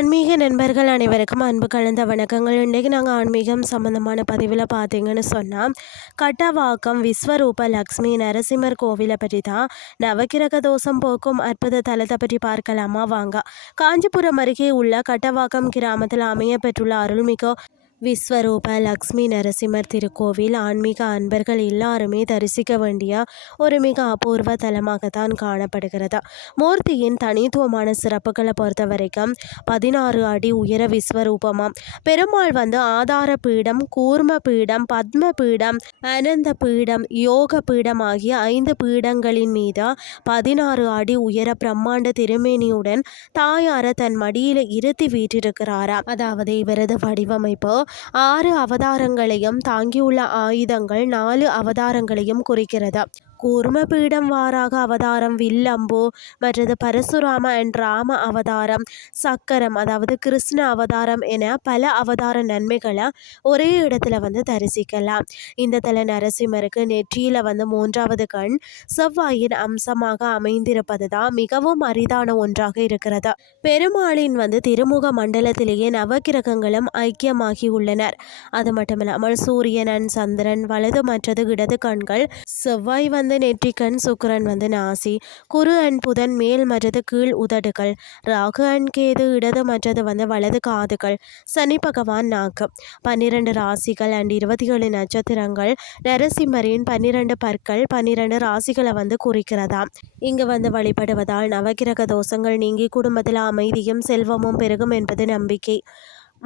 ஆன்மீக நண்பர்கள் அனைவருக்கும் அன்பு கலந்த வணக்கங்கள். இன்றைக்கு நாங்கள் ஆன்மீகம் சம்மந்தமான பதிவில் பார்த்தீங்கன்னு சொன்னால், கட்டவாக்கம் விஸ்வரூப லக்ஷ்மி நரசிம்மர் கோவிலை பற்றி தான், நவக்கிரக தோஷம் போக்கும் அற்புத தலத்தை பற்றி பார்க்கலாமா வாங்க. காஞ்சிபுரம் அருகே உள்ள கட்டவாக்கம் கிராமத்தில் அமைய பெற்றுள்ள அருள்மிகு விஸ்வரூப லக்ஷ்மி நரசிம்மர் திருக்கோவில் ஆன்மீக அன்பர்கள் எல்லாருமே தரிசிக்க வேண்டிய ஒரு மிக அபூர்வ தலமாகத்தான் காணப்படுகிறது. மூர்த்தியின் தனித்துவமான சிறப்புகளை பொறுத்த வரைக்கும் 16 அடி உயர விஸ்வரூபமாம். பெருமாள் ஆதார பீடம், கூர்ம பீடம், பத்ம பீடம், அனந்த பீடம், யோக பீடம் ஆகிய 5 பீடங்களின் மீது 16 அடி உயர பிரம்மாண்ட திருமேனியுடன் தாயார தன் மடியில இருத்தி வீற்றிருக்கிறாராம். அதாவது இவரது வடிவமைப்பு 6 அவதாரங்களையும் தாங்கியுள்ள ஆயுதங்கள் 4 அவதாரங்களையும் குறிக்கிறது. கூர்ம பீடம் வாராக அவதாரம், வில்லம்பு, மற்றது பரசுராம அண்ட் ராம அவதாரம், சக்கரம் அதாவது கிருஷ்ண அவதாரம் என பல அவதார நன்மைகளை ஒரே இடத்துல தரிசிக்கலாம். இந்த தல நரசிம்மருக்கு நெற்றியில 3வது கண் செவ்வாயின் அம்சமாக அமைந்திருப்பது தான் மிகவும் அரிதான ஒன்றாக இருக்கிறது. பெருமாளின் திருமுக மண்டலத்திலேயே நவக்கிரகங்களும் ஐக்கியமாகி உள்ளனர். அது மட்டுமில்லாமல் சூரியன் அண்ட் சந்திரன் வலது மற்றது இடது கண்கள், செவ்வாய் நெற்றிக்கண், சுக்கிரன் நாசி, குரு அண்ட் புதன் மேல் மற்றது கீழ் உதடுகள், ராகு அண்ட் கேது இடது மற்றது வலது காதுகள், சனி பகவான் நாக்கு, 12 ராசிகள் அண்ட் 27 நட்சத்திரங்கள், நரசிம்மரின் 12 பற்கள் 12 ராசிகளை குறிக்கிறதாம். இங்கு வழிபடுவதால் நவக்கிரக தோஷங்கள் நீங்கி குடும்பத்தில் அமைதியும் செல்வமும் பெருகும் என்பது நம்பிக்கை.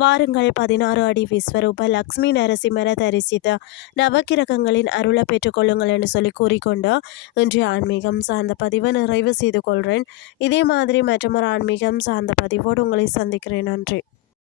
வாருங்கள், 16 அடி விஸ்வரூப லக்ஷ்மி நரசிம்மரை தரிசித்து நவக்கிரகங்களின் அருளை பெற்றுக்கொள்ளுங்கள் என்று சொல்லி கூறிக்கொண்டு இன்றைய ஆன்மீகம் சார்ந்த பதிவை நிறைவு செய்து கொள்கிறேன். இதே மாதிரி மற்றொரு ஆன்மீகம் சார்ந்த பதிவோடு உங்களை சந்திக்கிறேன். நன்றி.